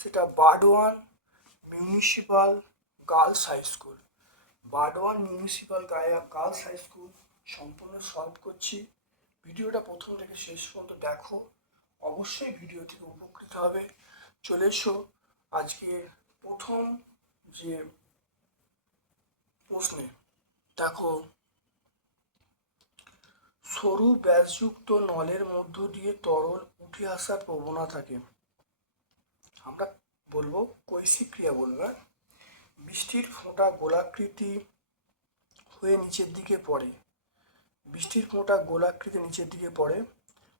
সেটা Burdwan municipal girls high school. Burdwan municipal girls high school সম্পূর্ণ solve করছি। ভিডিওটা প্রথম থেকে শেষ পর্যন্ত দেখো। অবশ্যই ভিডিও থেকে উপকৃত হবে। চলে এসো আজকে প্রথম যে প্রশ্নে। দেখো সরু ব্যাসযুক্ত নলের মধ্য দিয়ে তরল উঠে আসার প্রবণতা থাকে। আমরা বলব কৈশিক ক্রিয়া বলব? বৃষ্টির ফোঁটা গোলাকৃতি হয়ে নিচের দিকে পড়ে। বৃষ্টির ফোঁটা গোলাকৃতি নিচের দিকে পড়ে,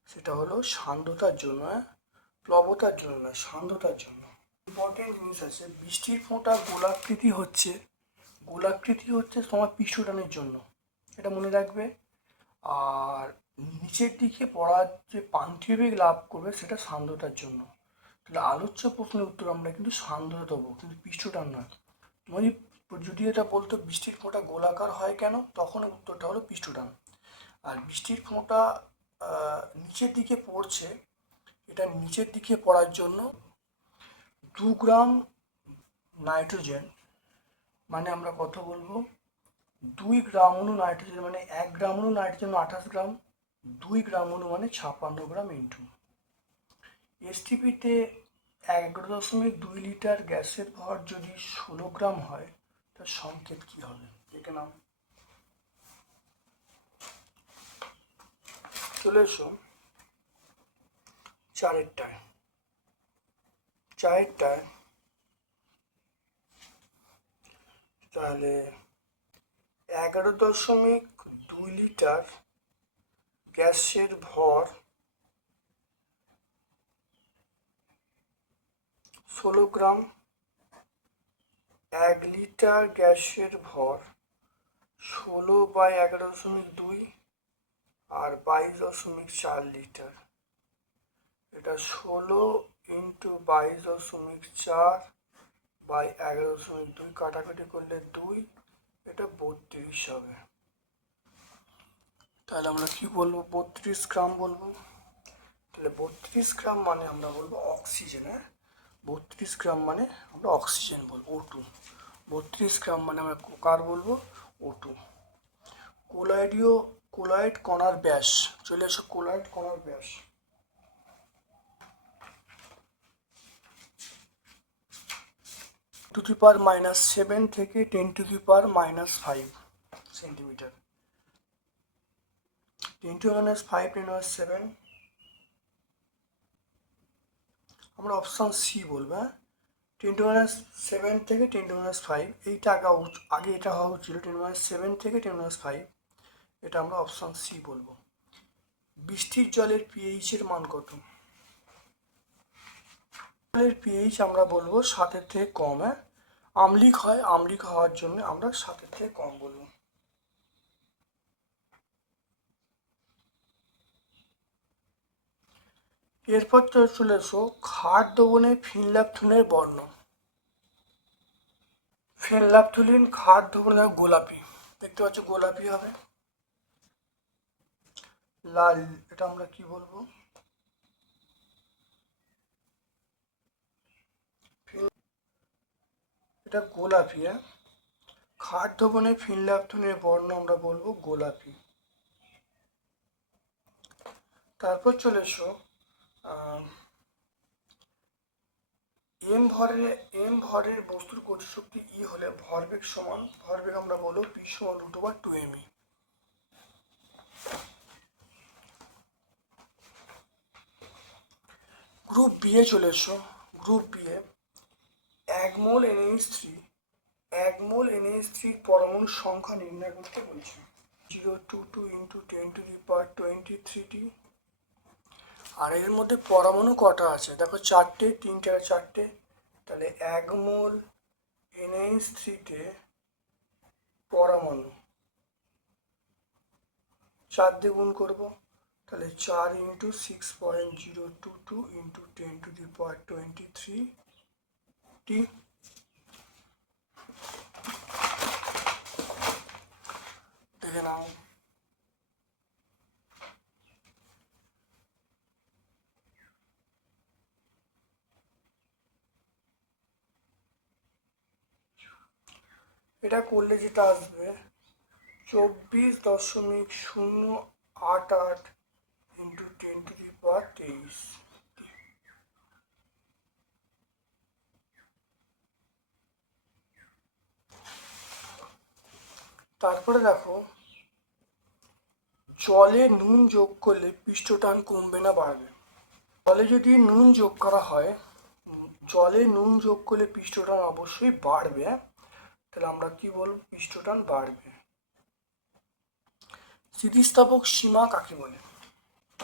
সেটা হলো সান্দ্রতার জন্য হ্যাঁ? প্লবতার জন্য না সান্দ্রতার জন্য। ইম্পর্টেন্ট জিনিস আছে, বৃষ্টির ফোঁটা গোলাকৃতি হচ্ছে গোলাকৃতি হচ্ছে তোমার পৃষ্ঠটানের জন্য। এটা মনে রাখবে? আর নিচের দিকে পড়ার যে পান্থীয় বেগ লাভ করবে সেটা সান্দ্রতার জন্য। তাহলে আলোচ্য প্রশ্নের উত্তর আমরা কিন্তু সান্দ্রতা দেবো, কিন্তু পৃষ্ঠটান নয়। তোমার যদি এটা বলতো বৃষ্টির ফোঁটা গোলাকার হয় কেন, তখন উত্তরটা হলো পৃষ্ঠটান। আর বৃষ্টির ফোঁটা নিচের দিকে পড়ছে, এটা নিচের দিকে পড়ার জন্য দু গ্রাম নাইট্রোজেন মানে আমরা কত বলব? দুই গ্রাম অনু নাইট্রোজেন মানে এক গ্রাম অনু নাইট্রোজেন আঠাশ গ্রাম, দুই গ্রাম অনু মানে ছাপ্পান্ন গ্রাম ইন্টু এসটিপিতে এগারো দশমিক দুই লিটার গ্যাসের ভর যদি ষোলো গ্রাম হয়, তার সংকেত কি হবে? দেখে নাও। চলে এসো চারেরটায়। চারেরটায় তাহলে এগারো দশমিক দুই লিটার গ্যাসের ভর ষোলো গ্রাম, এক লিটার গ্যাসের ভর ষোলো বাই এগারো দশমিক দুই আর বাইশ দশমিক চার লিটার। এটা ষোলো ইন্টু বাইশ দশমিক চার বাই এগারো দশমিক দুই কাটাকাটি করলে দুই এটা বত্রিশ হবে। তাহলে আমরা কি বলব? বত্রিশ গ্রাম বলব। তাহলে বত্রিশ গ্রাম মানে আমরা বলব অক্সিজেন হ্যাঁ? বত্রিশ গ্রাম মানে আমরা অক্সিজেন বলব ও টু বত্রিশ গ্রাম মানে আমরা কার বলব? ও টু কোলাইডিও কোলাইড কণার ব্যাস। চলে আসো কোলাইড কণার ব্যাস। To the power minus seven থেকে ten to the power minus five centimetre ten to minus five ten minus seven আমরা অপশান সি বলব হ্যাঁ? টেন টু মাইনাস সেভেন থেকে টেন টু মাইনাস ফাইভ এইটা আগে আগে এটা হওয়া উচিত টেন মাইনাস সেভেন থেকে টেন মাইনাস ফাইভ এটা আমরা অপশান সি বলব। বৃষ্টির জলের পিএইচ এর মান কত? জলের পিএইচ আমরা বলব সাতের থেকে কম হ্যাঁ? আমলিক হয়, আমলিক হওয়ার জন্য আমরা সাতের থেকে কম বলব। এরপর চলে এসো খাট দবনে ফিনল্যাপথুনের বর্ণ। ফিনল্যাপথুলিন খাট দবনে গোলাপি। দেখতে পাচ্ছ গোলাপি হবে। লাল, এটা আমরা কি বলব? এটা গোলাপি হ্যাঁ? খাট দবনে ফিনল্যাপথুনের বর্ণ আমরা বলব গোলাপি। তারপর চলে এসো এম ভরের এম ভরের বস্তুর গতিশক্তি ই হলে ভরবেগ সমান, ভরবেগ আমরা বলব পি সমান root over two M E. Group B এ চলে এসো, গ্রুপ বি এ। এক মোল এনএইচ থ্রি, এক মোল এনএইচ থ্রি পরমাণুর সংখ্যা নির্ণয় করতে বলছে। Zero two two into ten to the power twenty three টি আর এর মধ্যে পরমাণু কটা আছে? দেখো চারটে, তিনটে আর চারটে। তাহলে এক মোল এনএইচ থ্রিতে পরমাণু চার দিয়ে গুণ করব। তাহলে চার into six point zero two two into ten to the power twenty three. টি দেখে এটা করলে যেটা আসবে, চব্বিশ দশমিক শূন্য আট আট into ten to the power তেইশ। তারপরে দেখো, জলে নুন যোগ করলে পৃষ্ঠটান কমবে না বাড়বে। জলে যদি নুন যোগ করা হয়, জলে নুন যোগ করলে পৃষ্ঠটান অবশ্যই বাড়বে? তাহলে আমরা কি বলব? পৃষ্ঠটান বাড়বে। স্থিতিস্থাপক সীমা কাকে বলে?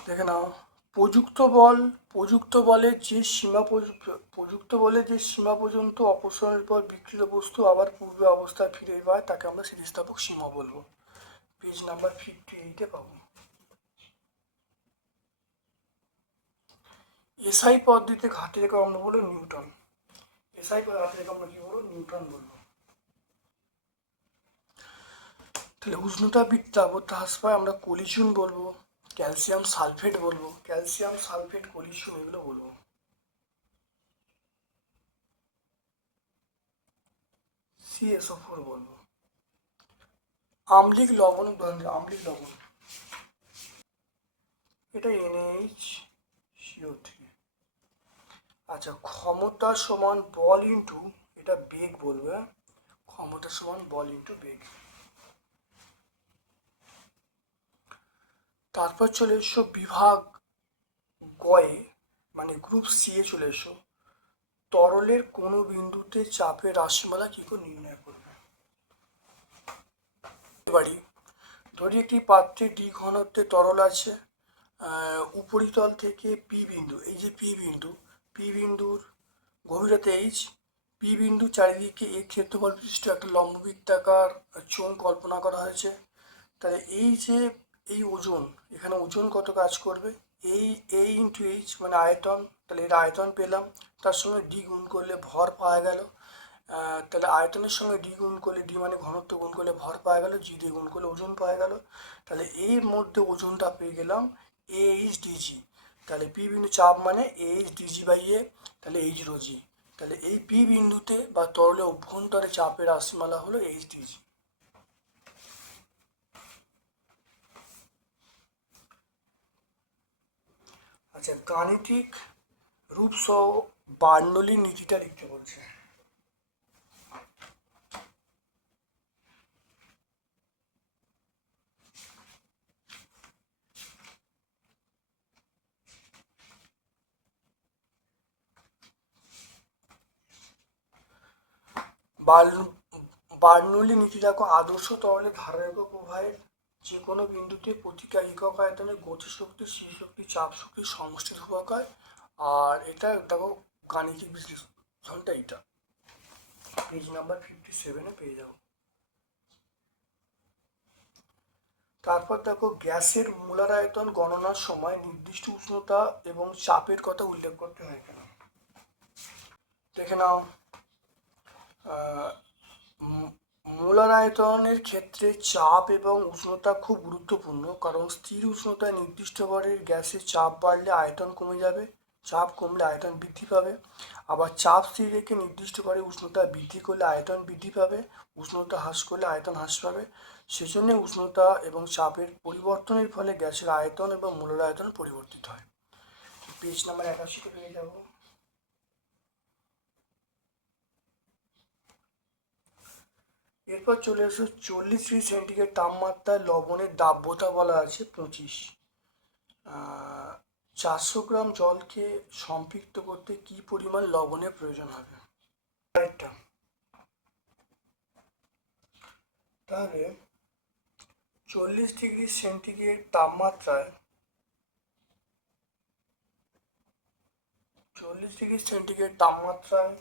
দেখে নাও। প্রযুক্ত বল, প্রযুক্ত বলে যে সীমা পর্য- প্রযুক্ত বলে যে সীমা পর্যন্ত অপসারণের পর বিকৃত বস্তু আবার পূর্বে অবস্থায় ফিরে পায়, তাকে আমরা স্থিতিস্থাপক সীমা বলব। পেজ নাম্বার ফিফটি এইটে পাবো। এসআই পদ্ধতিতে ঘাটে রেখে আমরা বলব নিউটন। এসআই ঘাটে রেখে আমরা কি বলব নিউটন বলব। তাহলে উষ্ণতা বৃত্তাবতা হ্রাস পায়, আমরা কলিচুন বলব। ক্যালসিয়াম সালফেট বলব, ক্যালসিয়াম সালফেট কলিচুন এগুলো বলব। সিএসও ফোর বলব। আমলিক লবণ উদাহরণ আমলিক লবণ। এটা এনএইচ সিও থ্রি আচ্ছা ক্ষমতা সমান বল ইন্টু এটা বেগ বলবে হ্যাঁ? ক্ষমতা সমান বল ইন্টু বেগ। তারপর চলে এসো বিভাগ গয়ে মানে গ্রুপ সি এ চলে এসো। তরলের কোনো বিন্দুতে চাপের রাশিমালা কি করে নির্ণয় করবে? এবারে ধরি একটি পাত্রে ডি ঘনত্বে তরল আছে উপরিতল থেকে পি বিন্দু, এই যে পি বিন্দু পি বিন্দুর গভীরতা এইচ পি বিন্দু চারিদিকে এই ক্ষেত্রফল বিশিষ্ট একটা লম্ববৃত্তাকার চোঙ কল্পনা করা হয়েছে। তাহলে এই যে, এই ওজন এখানে ওজন কত কাজ করবে? এই এই ইন্টু এইচ মানে আয়তন তাহলে এর আয়তন পেলাম। তার সঙ্গে ডি গুণ করলে ভর পাওয়া গেল। তাহলে আয়তনের সঙ্গে ডি গুণ করলে ডি মানে ঘনত্ব গুণ করলে ভর পাওয়া গেল। জি দিয়ে গুণ করলে ওজন পাওয়া গেল। তাহলে এর মধ্যে ওজনটা পেয়ে গেলাম এ এইচ ডিজি তাহলে পি বিন্দু চাপ মানে A H DG by A তাহলে এইচ রো জি তাহলে এই পি বিন্দুতে বা তরলে অভ্যন্তরে চাপের রাশিমালা হলো এইচ ডিজি আচ্ছা গাণিতিক রূপ সহ বার্নলি নীতিটা লিখতে বলছে। বার্ন- বার্নৌলি নীতি দেখো আদর্শ তরলে ধারাবাহিক প্রবাহের যে কোনো বিন্দুতে প্রতিকা একক আয়তনে গতিশক্তি শক্তি চাপ শক্তি সমষ্টি ধ্রুবক হয় আর এটা দেখো গাণিতিক বিশ্লেষণটা এটা পেজ নাম্বার ফিফটি সেভেনে পেয়ে যাব। তারপর দেখো গ্যাসের মূলার আয়তন গণনার সময় নির্দিষ্ট উষ্ণতা এবং চাপের কথা উল্লেখ করতে হয় কেন দেখে নাও। আহ, মূ- মূলার আয়তনের ক্ষেত্রে চাপ এবং উষ্ণতা খুব গুরুত্বপূর্ণ কারণ স্থির উষ্ণতায় নির্দিষ্ট ভরের গ্যাসের চাপ বাড়লে আয়তন কমে যাবে চাপ কমলে আয়তন বৃদ্ধি পাবে। আবার চাপ স্থির রেখে নির্দিষ্ট ভরে উষ্ণতা বৃদ্ধি করলে আয়তন বৃদ্ধি পাবে উষ্ণতা হ্রাস করলে আয়তন হ্রাস পাবে। সেজন্য উষ্ণতা এবং চাপের পরিবর্তনের ফলে গ্যাসের আয়তন এবং মূলের আয়তন পরিবর্তিত হয়। পেজ নাম্বার একাশিতে পেয়ে যাব। এরপর চলে এসো চল্লিশ ডিগ্রি সেন্টিগ্রেড তাপমাত্রায় লবণের দাব্যতা বলা আছে পঁচিশ। চারশো গ্রাম জলকে সম্পৃক্ত করতে কি পরিমাণ লবণের প্রয়োজন হবে? তাহলে চল্লিশ ডিগ্রি সেন্টিগ্রেড তাপমাত্রায় চল্লিশ ডিগ্রি সেন্টিগ্রেড তাপমাত্রায়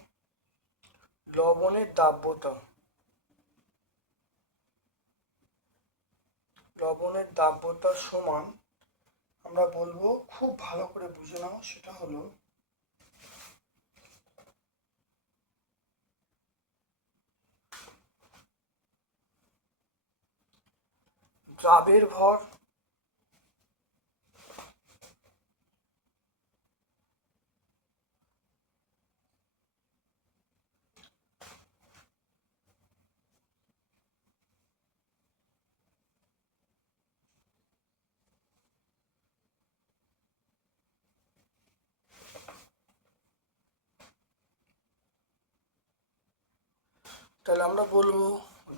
লবণের দাব্যতা লবণের দাব্যতা সমান আমরা বলব খুব ভালো করে বুঝে নাও সেটা হলো দ্রাবের ভর তাহলে আমরা বলব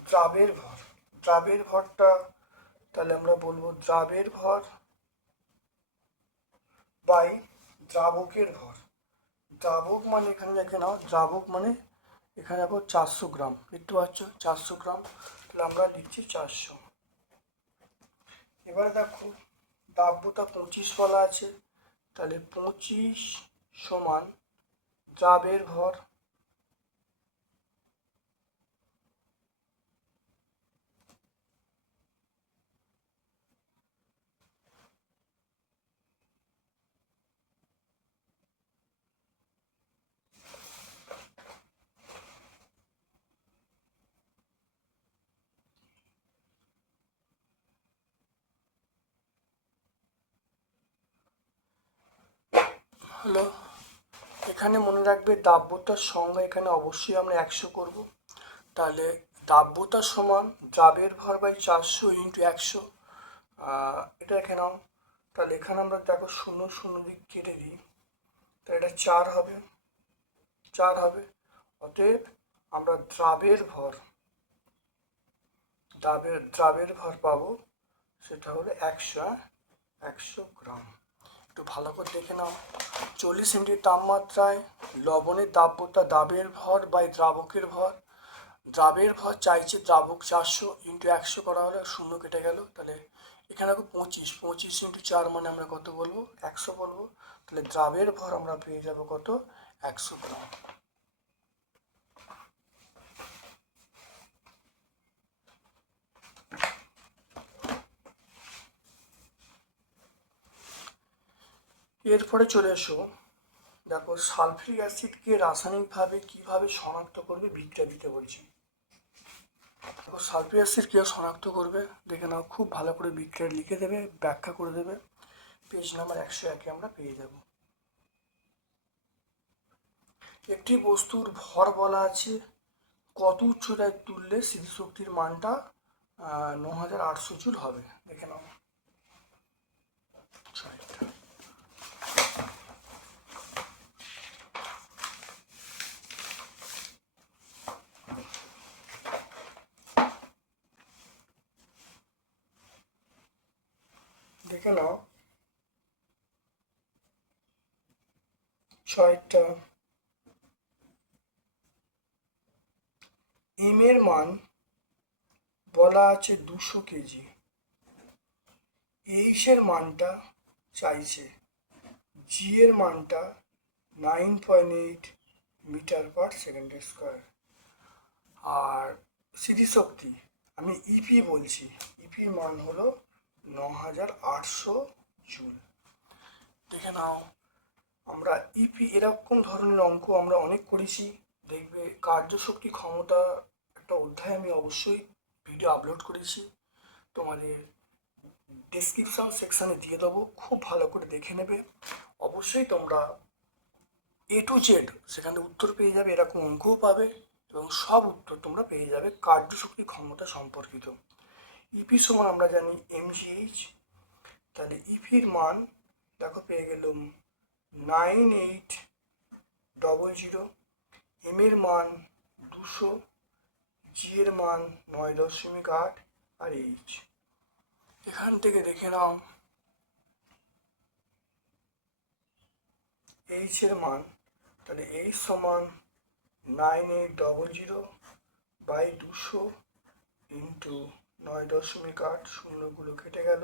দ্রাবের ভর। দ্রাবের ভরটা, তাহলে আমরা বলব দ্রাবের ভর বাই দ্রাবকের ভর। দ্রাবক মানে এখানে দেখে নাও, দ্রাবক মানে এখানে দেখো চারশো গ্রাম। দেখতে পাচ্ছ? চারশো গ্রাম। তাহলে আমরা লিখছি চারশো। এবার দেখো, দ্রাব্যতা পঁচিশ বলা আছে। তাহলে পঁচিশ সমান দ্রাবের ভর হলো এখানে মনে রাখবে দাব্যতার সংজ্ঞা এখানে অবশ্যই আমরা একশো করব। তাহলে দাব্যতার সমান দ্রাবের ভর বাই চারশো ইন্টু একশো। এটা এখানে তাহলে এখানে আমরা দেখো শূন্য শূন্য দিক কেটে দিই। তাহলে এটা চার হবে। চার হবে। অতএব আমরা দ্রাবের ভর, দ্রাবের দ্রাবের ভর পাবো। সেটা হলো একশো হ্যাঁ? একশো গ্রাম। একটু ভালো করে দেখে নাও। চল্লিশ সেন্টি তাপমাত্রায় লবণের দাব্যতা দাবের ভর বা দ্রাবকের ভর। দ্রাবের ভর চাইছে দ্রাবক চারশো ইন্টু একশো করা হলে শূন্য কেটে গেল। তাহলে এখানে পঁচিশ। পঁচিশ ইন্টু চার মানে আমরা কত বলব? একশো বলব। তাহলে দ্রাবের ভর আমরা পেয়ে যাব কত? একশো গ্রাম। এরপরে চলে এসো দেখো সালফিউরিক অ্যাসিডকে রাসায়নিকভাবে কীভাবে শনাক্ত করবে বিক্রিয়া দিতে বলছি। দেখো সালফিউরিক অ্যাসিড কীভাবে শনাক্ত করবে, দেখে নাও, খুব ভালো করে বিক্রিয়া লিখে দেবে, ব্যাখ্যা করে দেবে। পেজ নাম্বার একশো একে আমরা পেয়ে যাব। একটি বস্তুর ভর বলা আছে, কত উচ্চতায় তুললে স্মৃতিশক্তির মানটা ন হাজার আটশো জুল হবে। দেখে নাও ছয়টা দেখে নাও ছয়টা। এম এর মান বলা আছে দুশো কেজি। এইচের মানটা চাইছে। জি এর মানটা nine point eight metre per second square আর স্মৃতিশক্তি, আমি ইপি বলছি। ইপির মান হলো ন হাজার আটশো জুল। দেখে নাও, আমরা ইপি এরকম ধরনের অঙ্ক আমরা অনেক করেছি। দেখবে কার্যশক্তি ক্ষমতা একটা অধ্যায় আমি অবশ্যই ভিডিও আপলোড করেছি। তোমাদের ডিসক্রিপশন সেকশানে দিয়ে দেবো, খুব ভালো করে দেখে নেবে। অবশ্যই তোমরা এ টু জেড সেখানে উত্তর পেয়ে যাবে, এরকম অঙ্কও পাবে এবং সব উত্তর তোমরা পেয়ে যাবে কার্যশক্তি ক্ষমতা সম্পর্কিত। ইপি সমান আমরা জানি এমজিএইচ তাহলে ইপির মান দেখো পেয়ে গেলাম nine eight double zero M এর মান দুশো জি এর মান নয় দশমিক আট আর এইচ এখান থেকে দেখে নাও এইচ এর মান, তাহলে এইচ সমান nine eight double zero by দুশো ইন্টু নয় দশমিক আট শূন্যগুলো কেটে গেল।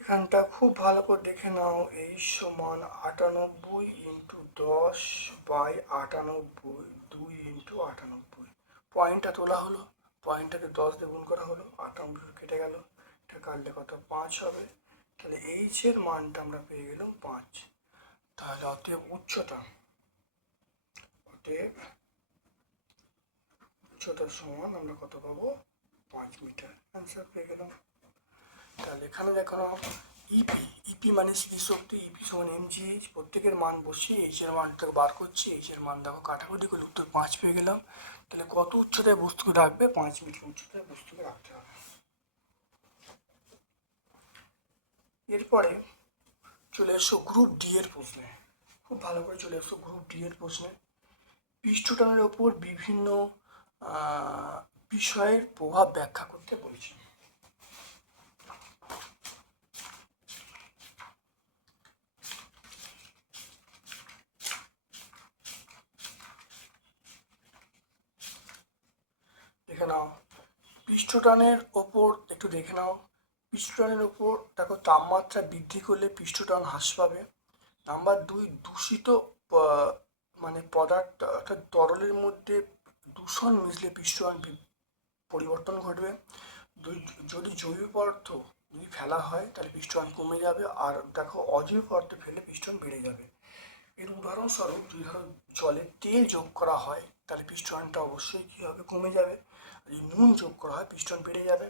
এখানটা খুব ভালো করে দেখে নাও। এই সমান আটানব্বই ইন্টু দশ বাই আটানব্বই, দুই ইন্টু আটানব্বই। পয়েন্টটা তোলা হলো। পয়েন্টটাকে দশ দিয়ে গুণ করা হলো। আটানব্বই কেটে গেল। এটা কাটলে কত? পাঁচ হবে। তাহলে এইচ এর মানটা আমরা পেয়ে গেলাম পাঁচ। তাহলে অতএব উচ্চতা, অতএব উচ্চতার সমান আমরা কত পাবো? পাঁচ মিটার। অ্যান্সার পেয়ে গেলাম। তাহলে এখানে দেখানো ইপি ইপি মানে স্মৃতিশক্তি ইপি সমান এমজিএইচ প্রত্যেকের মান বসিয়ে এইচ এর মানটাকে বার করছি এইচ এর মান দেখো কাটাকুটি করলে উত্তর পাঁচ পেয়ে গেলাম। তাহলে কত উচ্চতায় বস্তুকে রাখবে? পাঁচ মিটার উচ্চতায় বস্তুকে রাখতে হবে। এরপরে চলে এসো গ্রুপ ডি এর প্রশ্নে। খুব ভালো করে চলে এসো গ্রুপ ডি এর প্রশ্নে। পৃষ্ঠটানের ওপর বিভিন্ন বিষয়ের প্রভাব ব্যাখ্যা করতে বলছি। দেখে নাও, পৃষ্ঠটানের ওপর, একটু দেখে নাও, পৃষ্ঠটানের ওপর, দেখো তাপমাত্রা বৃদ্ধি করলে পৃষ্ঠটান হ্রাস পাবে। নাম্বার দুই, দূষিত মানে পদার্থ, অর্থাৎ তরলের মধ্যে দূষণ মিশলে পৃষ্ঠটান পরিবর্তন ঘটবে। দুই, যদি জৈব পদার্থ যদি ফেলা হয়, তাহলে পৃষ্ঠটান কমে যাবে আর দেখো অজৈব পদার্থ ফেলে পৃষ্ঠটান বেড়ে যাবে। এর উদাহরণস্বরূপ যদি ধরো জলে তেল যোগ করা হয়, তাহলে পিস্টনটা অবশ্যই কী হবে? কমে যাবে। যদি নুন যোগ করা হয় পিস্টন বেড়ে যাবে।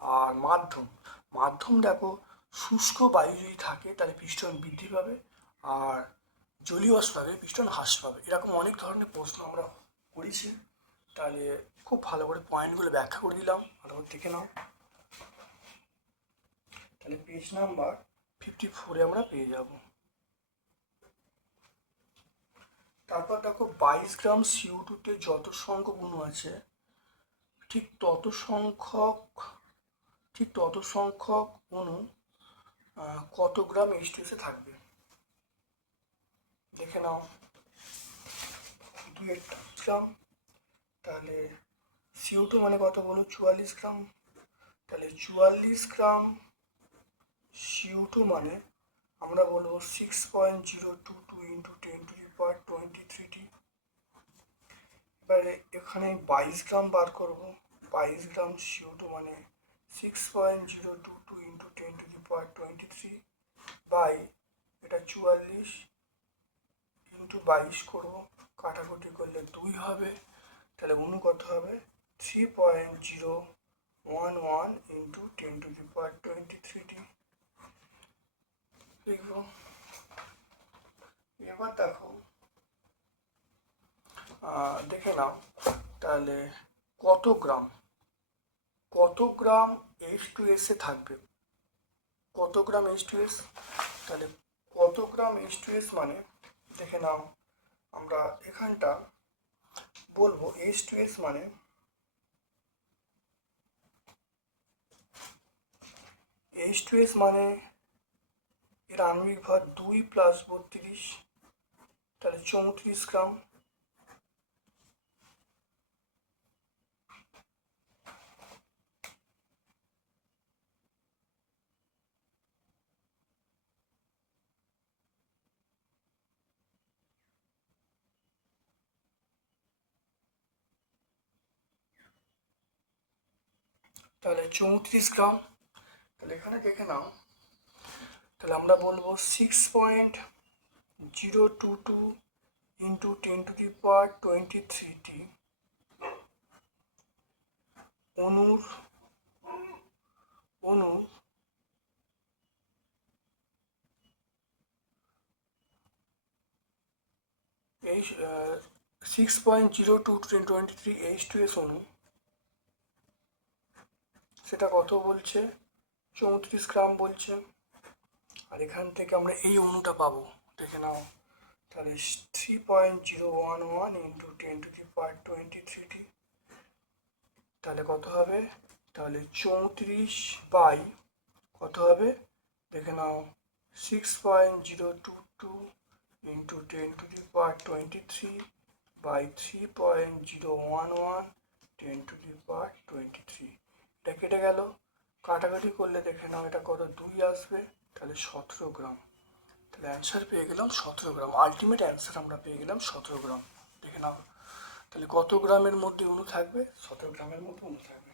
আর মাধ্যম মাধ্যম দেখো শুষ্ক বায়ু যদি থাকে, তাহলে পিস্টন বৃদ্ধি পাবে আর জলীয় বাষ্প থাকলে পিস্টন হ্রাস পাবে। এরকম অনেক ধরনের প্রশ্ন আমরা করেছি। তাহলে খুব ভালো করে পয়েন্টগুলো ব্যাখ্যা করে দিলাম। ভালো করে দেখে নাও। তাহলে পেজ নাম্বার ফিফটি ফোরে আমরা পেয়ে যাব। তারপর দেখো বাইশ গ্রাম সিও টুতে যত সংখ্যক অণু আছে, ঠিক তত সংখ্যক, ঠিক তত সংখ্যক অণু কত গ্রাম এইচটিএসে থাকবে? দেখে নাও। দুই গ্রাম, তাহলে সিও টু মানে কত বলো চুয়াল্লিশ গ্রাম। তাহলে চুয়াল্লিশ গ্রাম সিও টু মানে আমরা বলব six point zero two two into ten to the power twenty thirty এবারে এখানে বাইশ গ্রাম বার করব। বাইশ গ্রাম সিও টু মানে six point zero two two into ten to the power twenty three by, এটা চুয়াল্লিশ ইন্টু বাইশ করব। কাটাকুটি করলে দুই হবে। তাহলে অনু কত হবে? Three point zero one one into ten to the power twenty thirty লিখব এবার দেখো দেখে নাও, তাহলে কত গ্রাম কত গ্রাম এইচ টু এসে থাকবে? কত গ্রাম এইচ টু এস তাহলে কত গ্রাম এইচ টু এস মানে দেখে নাও, আমরা এখানটা বলব এইচ টু এস মানে এইচ টু এস মানে এর আণবিক ভর দুই প্লাস বত্রিশ, তাহলে চৌত্রিশ গ্রাম। তাহলে চৌত্রিশ গ্রাম। তাহলে এখানে দেখে নাও। তাহলে আমরা বলব six point zero two two into ten to the power twenty thirty অনুর অনু এই six point zero two twenty three H two S অনু। সেটা কত বলছে? চৌত্রিশ গ্রাম বলছে। আর এখান থেকে আমরা এই অণুটা পাবো। দেখে নাও। তাহলে three point zero one one into ten to the power twenty thirty তাহলে কত হবে? তাহলে চৌত্রিশ বাই কত হবে? দেখে নাও। Six point zero two two into ten to the power twenty three by three point zero one one ten to the power twenty three এটা কেটে গেল। কাটাকাটি করলে দেখে নাও, এটা কত দুই আসবে? তাহলে সতেরো গ্রাম। তাহলে অ্যান্সার পেয়ে গেলাম সতেরো গ্রাম। আলটিমেট অ্যান্সার আমরা পেয়ে গেলাম সতেরো গ্রাম। দেখে নাও। তাহলে কত গ্রামের মধ্যে অণু থাকবে? সতেরো গ্রামের মধ্যে অণু থাকবে।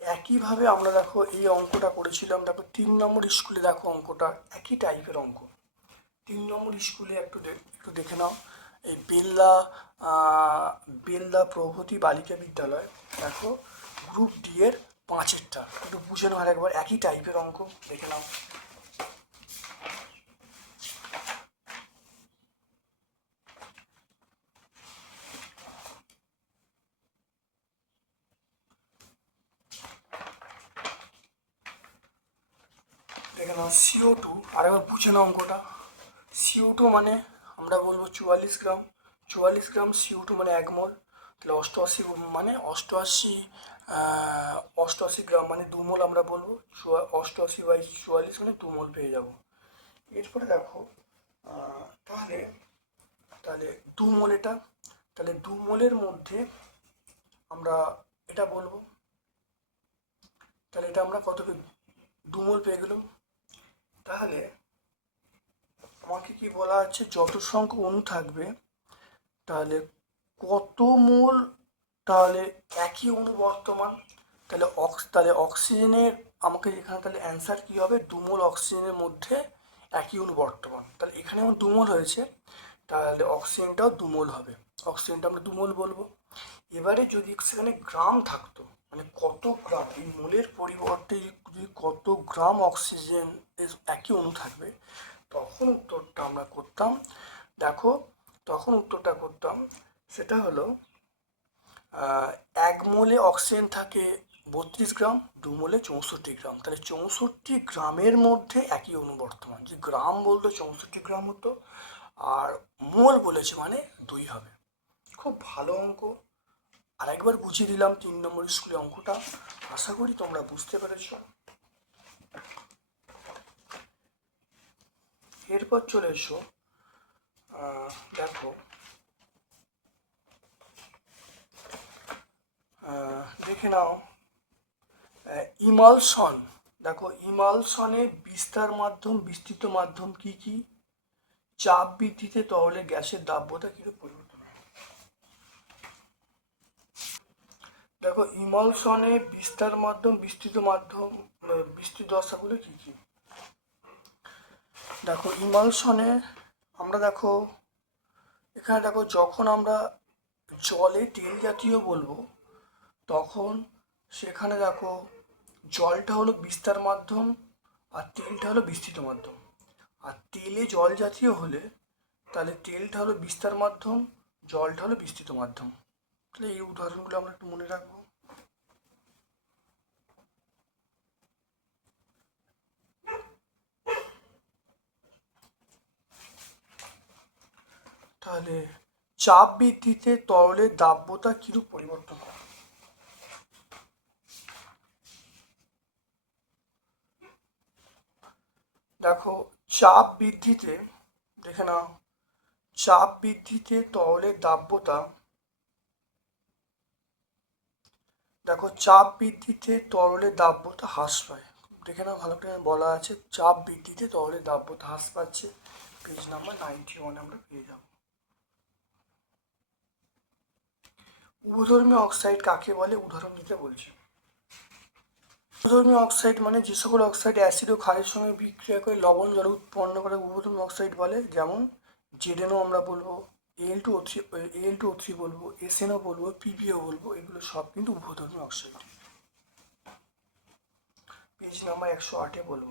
একইভাবে আমরা দেখো এই অঙ্কটা করেছিলাম। দেখো তিন নম্বর স্কুলে দেখো অঙ্কটা একই টাইপের অঙ্ক। তিন নম্বর স্কুলে একটু একটু দেখে নাও। এই বেল্লা বেল্লা প্রভৃতি বালিকা বিদ্যালয়, দেখো গ্রুপ ডি এর পাঁচেরটা। একটু বুঝে নাও আর একবার একই টাইপের অঙ্ক দেখে নাও। দেখে নাও সিও টু আরেকবার বুঝে নাও অঙ্কটা। সিও টু মানে আমরা বলব চুয়াল্লিশ গ্রাম। চুয়াল্লিশ গ্রাম সিও টু মানে এক মোল। তাহলে অষ্টআশি মানে অষ্টআশি অষ্টআশি গ্রাম মানে দু মোল আমরা বলব। চুয়া- অষ্টআশি বাই চুয়াল্লিশ মানে দু মোল পেয়ে যাব। এরপরে দেখো তাহলে তাহলে দু মোল এটা। তাহলে দু মোলের মধ্যে আমরা এটা বলব। তাহলে এটা আমরা কত দু মোল পেয়ে গেলাম। তাহলে আমাকে কি বলা আছে? যত সংখ্যক অণু থাকবে, তাহলে কত মোল? তাহলে একই অণু বর্তমান। তাহলে অক্স, তাহলে অক্সিজেনের আমাকে এখানে তাহলে অ্যান্সার কী হবে? দুমোল অক্সিজেনের মধ্যে একই অণু বর্তমান। তাহলে এখানে আমার দুমোল হয়েছে। তাহলে অক্সিজেনটাও দুমোল হবে। অক্সিজেনটা আমরা দুমোল বলব। এবারে যদি সেখানে গ্রাম থাকতো মানে কত গ্রাম? এই মোলের পরিবর্তে যদি কত গ্রাম অক্সিজেন একই অণু থাকবে তখন উত্তরটা আমরা করতাম। দেখো, তখন উত্তরটা করতাম, সেটা হলো এক মোলে অক্সিজেন থাকে বত্রিশ গ্রাম, দু মোলে চৌষট্টি গ্রাম। তাহলে চৌষট্টি গ্রামের মধ্যে একই অনুবর্তমান যে গ্রাম বলতো চৌষট্টি গ্রাম হতো, আর মোল বলেছে মানে দুই হবে। খুব ভালো অঙ্ক। আর একবার বুঝিয়ে দিলাম তিন নম্বর স্কুলে অঙ্কটা। আশা করি তোমরা বুঝতে পেরেছ। এরপর চলে এসো। দেখো। দেখে নাও। ইমালসন। দেখো, ইমালসনে বিস্তার মাধ্যম, বিস্তৃত মাধ্যম কি কি? চাপ বৃদ্ধিতে তরলে গ্যাসের দাব্যতা কিরূপ পরিবর্তন দেখো, ইমালসনে বিস্তার মাধ্যম, বিস্তৃত মাধ্যম বিস্তৃত দশাগুলো কি কি? দেখো ইমালসনে আমরা দেখো, এখানে দেখো যখন আমরা জলে তেল জাতীয় বলব, তখন সেখানে দেখো জলটা হলো বিস্তার মাধ্যম আর তেলটা হলো বিস্তৃত মাধ্যম। আর তেলে জল জাতীয় হলে তাহলে তেলটা হলো বিস্তার মাধ্যম, জলটা হলো বিস্তৃত মাধ্যম। তাহলে এই উদাহরণগুলো আমরা একটু মনে রাখব। তাহলে চাপ বৃদ্ধিতে তরলের দাব্যতা কিরূপ পরিবর্তন হয়? দেখো, চাপ বৃদ্ধিতে, দেখে নাও, চাপ বৃদ্ধিতে তরলের দাব্যতা দেখো, চাপ বৃদ্ধিতে তরলের দাব্যতা হ্রাস পায়। দেখে নাও, ভালো করে বলা আছে, চাপ বৃদ্ধিতে তরলের দাব্যতা হ্রাস পাচ্ছে। পেজ নাম্বার নাইনটি ওয়ানে আমরা পেয়ে যাব। উভধর্মী অক্সাইড কাকে বলে? উদাহরণ দিতে বলছি। উভধর্মী অক্সাইড মানে যে সকল অক্সাইড অ্যাসিড ও ক্ষারের সঙ্গে বিক্রিয়া করে লবণ, জল উৎপন্ন করে উভধর্মী অক্সাইড বলে। যেমন জেডেনও আমরা বলব L two O three L two O three বলব এসএনও বলব পিপিও বলব, এগুলো সব কিন্তু উভধর্মী অক্সাইড পেজ নাম্বার একশো আটে বলব।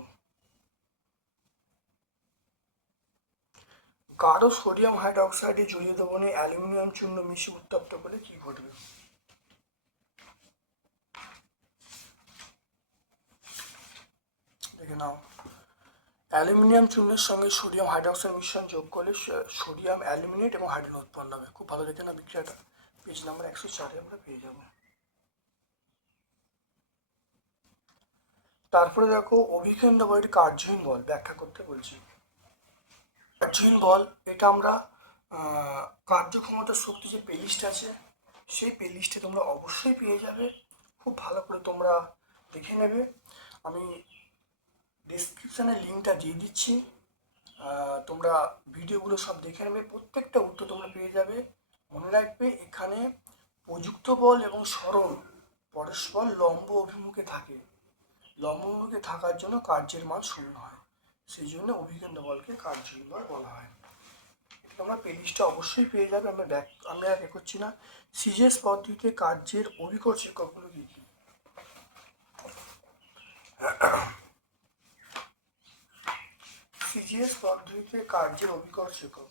গাঢ় সোডিয়াম হাইড্রোক্সাইডে জলীয় দ্রবণে অ্যালুমিনিয়াম চূর্ণ মিশে উত্তপ্ত করলে কি ঘটবে? দেখে নাও। অ্যালুমিনিয়াম চূর্ণের সঙ্গে সোডিয়াম হাইড্রোক্সাইড মিশ্রণ যোগ করলে সোডিয়াম অ্যালুমিনেট এবং হাইড্রোজেন উৎপন্ন হবে। খুব ভালো দেখে না বিক্রিয়াটা পেজ নাম্বার একশো চারে আমরা পেয়ে যাব। তারপরে দেখো অভিকেন্দ্র বলটি কার্যহীন বল ব্যাখ্যা করতে বলছি। কার্যহীন বল, এটা আমরা কার্যক্ষমতা শক্তি যে প্লেলিস্ট আছে, সেই প্লেলিস্টে তোমরা অবশ্যই পেয়ে যাবে। খুব ভালো করে তোমরা দেখে নেবে। আমি ডিসক্রিপশানে লিঙ্কটা দিয়ে দিচ্ছি। তোমরা ভিডিওগুলো সব দেখে নেবে। প্রত্যেকটা উত্তর তোমরা পেয়ে যাবে। মনে রাখবে, এখানে প্রযুক্ত বল এবং স্মরণ পরস্পর লম্ব অভিমুখে থাকে। লম্ব অভিমুখে থাকার জন্য কার্যের মান শূন্য হয়। সেই জন্য অভিকেন্দ্র বলকে কার্যহীন বল হয়। তোমরা প্লেলিস্টটা অবশ্যই পেয়ে যাবে, আমরা ব্যাক আমরা আর করছি না। সিজিএস পদ্ধতিতে কার্যের অভিকর শিক্ষকগুলো কী কী সিজিএস পদ্ধতিতে কার্যের অভিকর শিক্ষক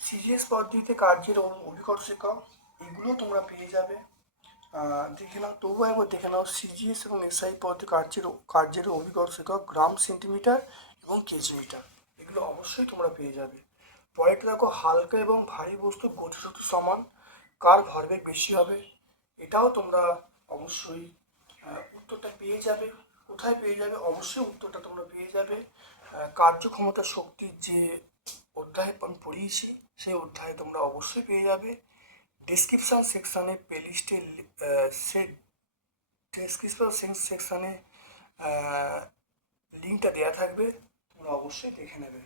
সিজিএস পদ্ধতিতে কার্যের অভিকর শিক্ষক এগুলো তোমরা পেয়ে যাবে। দেখে নাও তবু একবার দেখে নাও সিজিএস এবং এসআই পদ্ধতি কার্যের কার্যের অভিকর শিক্ষক গ্রাম সেন্টিমিটার এবং কেজি মিটার। এগুলো অবশ্যই তোমরা পেয়ে যাবে। পরেরটা দেখো, হালকা এবং ভারী বস্তুর গতিশক্তি সমান। কার ভরবেগ বেশি হবে? এটাও তোমরা অবশ্যই উত্তরটা পেয়ে যাবে। কোথায় পেয়ে যাবে? অবশ্যই উত্তরটা তোমরা পেয়ে যাবে। কার্যক্ষমতা শক্তির যে অধ্যায় আমি পড়িয়েছি, সেই অধ্যায়ে তোমরা অবশ্যই পেয়ে যাবে। ডিসক্রিপশান সেকশানে প্লেলিস্টে সে ডেসক্রিপশন সেকশানে লিঙ্কটা দেওয়া থাকবে, তোমরা অবশ্যই দেখে নেবে।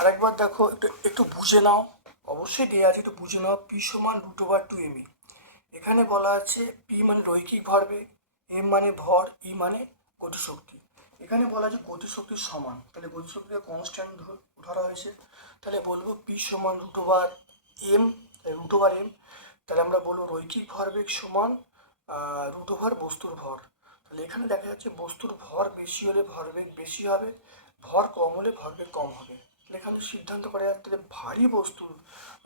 আরেকবার দেখো, একটু বুঝে নাও। অবশ্যই দেওয়া আছে, একটু বুঝে নাও। পি সমান রুট ওভার টু এমই এখানে বলা আছে পি মানে রৈখিক ভরবেগ এম মানে ভর ই মানে গতিশক্তি। এখানে বলা আছে গতিশক্তির সমান। তাহলে গতিশক্তিকে কনস্ট্যান্ট ধরা হয়েছে। তাহলে বলব পি সমান root over M root over M তাহলে আমরা বলব রৈখিক ভরবেগ সমান রুট ওভার বস্তুর ভর। তাহলে এখানে দেখা যাচ্ছে বস্তুর ভর বেশি হলে ভরবেগ বেশি হবে, ভর কম হলে ভরবেগ কম হবে। এখানে সিদ্ধান্ত করা যাচ্ছে ভারী বস্তুর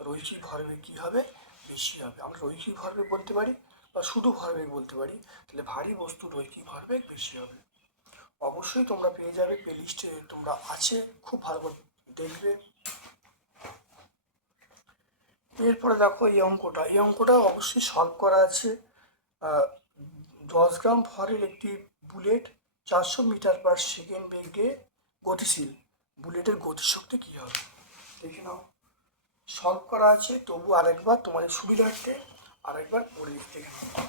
রৈখিক ভরবেগ কী হবে? বেশি হবে। আমরা রৈখিক ভরবেগ বলতে পারি বা শুধু ভরবেগ বলতে পারি, তাহলে ভারী বস্তু রৈখিক ভরবেগ বেশি হবে। অবশ্যই তোমরা পেয়ে যাবে প্লে লিস্টে তোমরা আছে, খুব ভালো করে দেখবে। এরপরে দেখো এই অঙ্কটা। এই অঙ্কটা অবশ্যই সলভ করা আছে। দশ গ্রাম ভরের একটি বুলেট চারশো মিটার পার সেকেন্ড বেগে গতিশীল। বুলেটের গতিশক্তি কী হবে? দেখে নাও। সলভ করা আছে, তবু আরেকবার তোমাদের সুবিধার্থে আরেকবার পড়ে দেখে নাও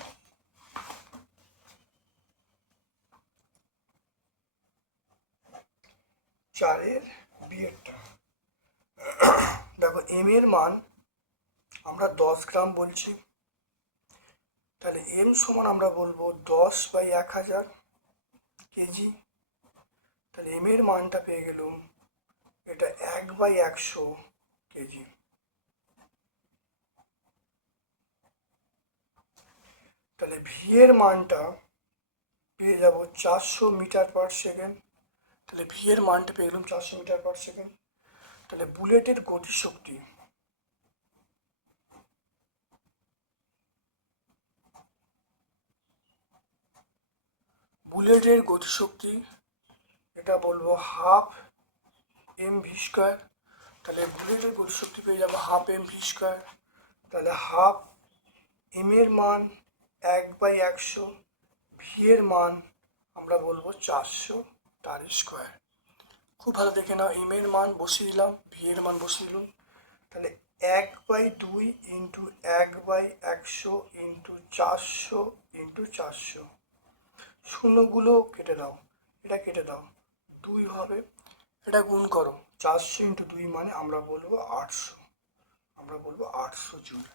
চারের বিয়েরটা। দেখো এম এর মান আমরা দশ গ্রাম বলছি। তাহলে এম সমান আমরা বলব দশ বাই এক হাজার কেজি। তাহলে এম এর মানটা পেয়ে গেলুম, এটা এক বাই একশো কেজি। তাহলে ভি এর মানটা পেয়ে যাব চারশো মিটার পার সেকেন্ড। তাহলে ভি এর মানটা পেয়ে গেলাম চারশো মিটার পার সেকেন্ড। তাহলে বুলেটের গতিশক্তি। বুলেটের গতিশক্তি, এটা বলব হাফ এম ভি স্কোয়ার। তাহলে বুলেটের গতিশক্তি পেয়ে যাব হাফ এম ভি স্কোয়ার। তাহলে হাফ এম এর মান এক বাই একশো ভি এর মান আমরা বলব চারশো তার স্কোয়ার খুব ভালো দেখে নাও এম এর মান বসিয়ে দিলাম ভি এর মান বসিয়ে দিলাম। তাহলে এক বাই দুই ইন্টু এক বাই একশো ইন্টু চারশো ইন্টু চারশো। শূন্যগুলো কেটে দাও, এটা কেটে দাও, দুই হবে, এটা গুণ করো, চারশো ইন্টু দুই মানে আমরা বলব আটশো, আমরা বলব আটশো জুল।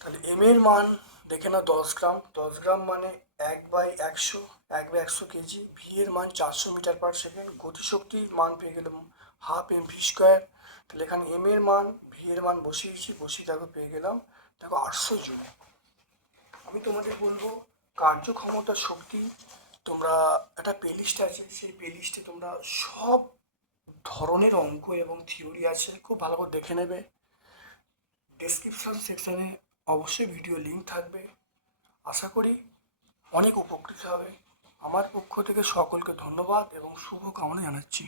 তাহলে এম এর মান দেখে নাও, দশ গ্রাম দশ গ্রাম মানে এক বাই একশো, এক বাই একশো কেজি। ভি এর মান চারশো মিটার পার সেকেন্ড গতিশক্তির মান পেয়ে গেলাম হাফ এম ভি স্কোয়ার তাহলে এখানে এম এর মান ভি এর মান বসিয়েছি, বসিয়ে দেখো, পেয়ে গেলাম। দেখো, আটশো জুল। আমি তোমাদের বলব, কার্যক্ষমতা, শক্তি, তোমরা একটা প্লেলিস্ট আছে, সেই প্লেলিস্টে তোমরা সব ধরনের অঙ্ক এবং থিওরি আছে, খুব ভালো করে দেখে নেবে। ডেসক্রিপশন সেকশানে অবশ্যই ভিডিও লিঙ্ক থাকবে। আশা করি অনেক উপকৃত হবে। আমার পক্ষ থেকে সকলকে ধন্যবাদ এবং শুভ কামনা জানাচ্ছি।